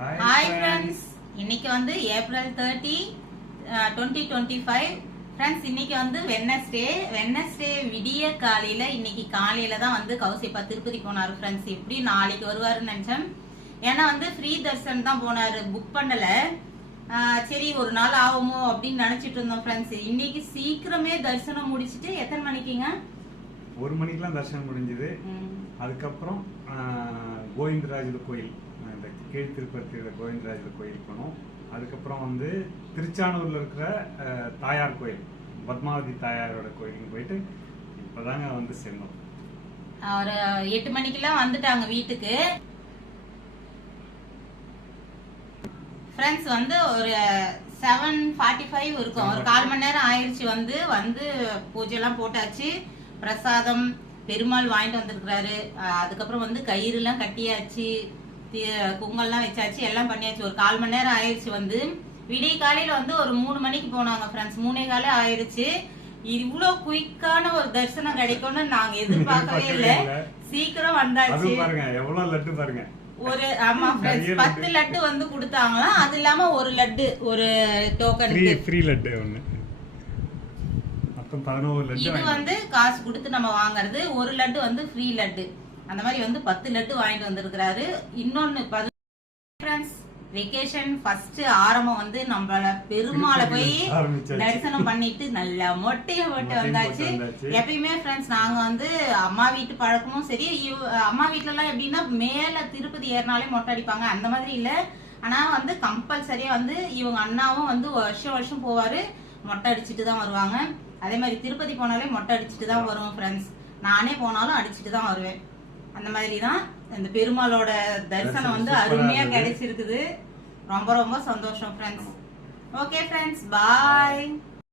Hi friends, இன்னைக்கு வந்து April 30, 2025. Friends, இன்னைக்கு வந்து Wednesday விடிய காலையில இன்னைக்கு காலையில தான் வந்து கௌசிப்பா திருப்பதி போனாரு friends. எப்படி நாளைக்கு வருவாருன்னு நினைச்சேன். ஏன்னா வந்து ஃப்ரீ தர்ஷன் தான் போனாரு, புக் பண்ணல. சரி ஒரு நாள் ஆகுமோ அப்படின்னு நினைச்சிட்டு இருந்தோம் ஃப்ரெண்ட்ஸ். இன்னைக்கு சீக்கிரமே தரிசனம் முடிச்சிட்டு எத்தனை மணிக்குங்க? 1 மணிக்கெல்லாம் தரிசனம் முடிஞ்சது. அதுக்கப்புறம் கோவிந்தராஜர் கோயில், இந்த கீழ் திருப்பதி கோவிந்தராஜர் கோயில் போனோம். அதுக்கப்புறம் வந்து திருச்சானூர்ல இருக்கிற தாயார் கோயில், பத்மாவதி தாயாரோட கோயிலுக்கு போயிட்டு இப்பதாங்க வந்து சேர்ந்தோம். ஒரு 8 மணிக்கெல்லாம் வந்துட்டாங்க வீட்டுக்கு. ஃப்ரெண்ட்ஸ் வந்து ஒரு 7:45 இருக்கும், ஒரு 1/4 மணி நேரம் ஆயிடுச்சு. வந்து பூஜை எல்லாம் போட்டாச்சு, பிரசாதம் பெருமாள் வாங்கிட்டு வந்திருக்கிறாரு. அதுக்கப்புறம் வந்து கயிறு எல்லாம் கட்டியாச்சு, குங்கல்லாம் வச்சாச்சு, எல்லாம் பண்ணியாச்சு. ஒரு 1/4 மணி நேரம் ஆயிடுச்சு. வந்து விடிய காலையில வந்து ஒரு 3 மணிக்கு போனாங்க ஃப்ரெண்ட்ஸ். 3:15 ஆயிடுச்சு. இவ்வளவு குயிக்கான ஒரு தரிசனம் கிடைக்கும்னு நாங்க எதிர்பார்க்கவே இல்லை. சீக்கிரம் வந்தாச்சு. பாருங்க எவ்வளவு லட்டு பாருங்க. ஒரு ஆமா ஃப்ரெண்ட்ஸ் 10 லட்டு வந்து கொடுத்தாங்களாம். அது இல்லாம ஒரு லட்டு, ஒரு டோக்கன் ஃப்ரீ லட்டு ஒண்ணு, மொத்தம் 11 லட்டு. இது வந்து காசு கொடுத்து நம்ம வாங்குறது. ஒரு லட்டு வந்து ஃப்ரீ லட்டு. அந்த மாதிரி வந்து 10 லட்டு வாங்கிட்டு வந்திருக்கிறாரு. இன்னொன்னு ஃப்ரெண்ட்ஸ், வெகேஷன் ஃபர்ஸ்ட் ஆரம்பம் வந்து நம்மள பெருமாளை போய் தரிசனம் பண்ணிட்டு நல்லா மொட்டைய போட்டு வந்தாச்சு. எப்பயுமே ஃப்ரெண்ட்ஸ் நாங்க வந்து அம்மா வீட்டு பழக்கமும் சரி, அம்மா வீட்டுல எல்லாம் எப்படின்னா மேல திருப்பதி ஏறினாலே மொட்டை அடிப்பாங்க, அந்த மாதிரி இல்ல. ஆனா வந்து கம்பல்சரியா வந்து இவங்க அண்ணாவும் வந்து வருஷம் போவாரு, மொட்டை அடிச்சுட்டு தான் வருவாங்க. அதே மாதிரி திருப்பதி போனாலே மொட்டை அடிச்சுட்டு தான் வருவோம் ஃப்ரெண்ட்ஸ். நானே போனாலும் அடிச்சுட்டு தான் வருவேன். அந்த மாதிரி தான் இந்த பெருமாளோட தரிசனம் வந்து அருமையா கிடைச்சிருக்குது. ரொம்ப ரொம்ப சந்தோஷம் ஃப்ரெண்ட்ஸ். ஓகே ஃப்ரெண்ட்ஸ், பாய்.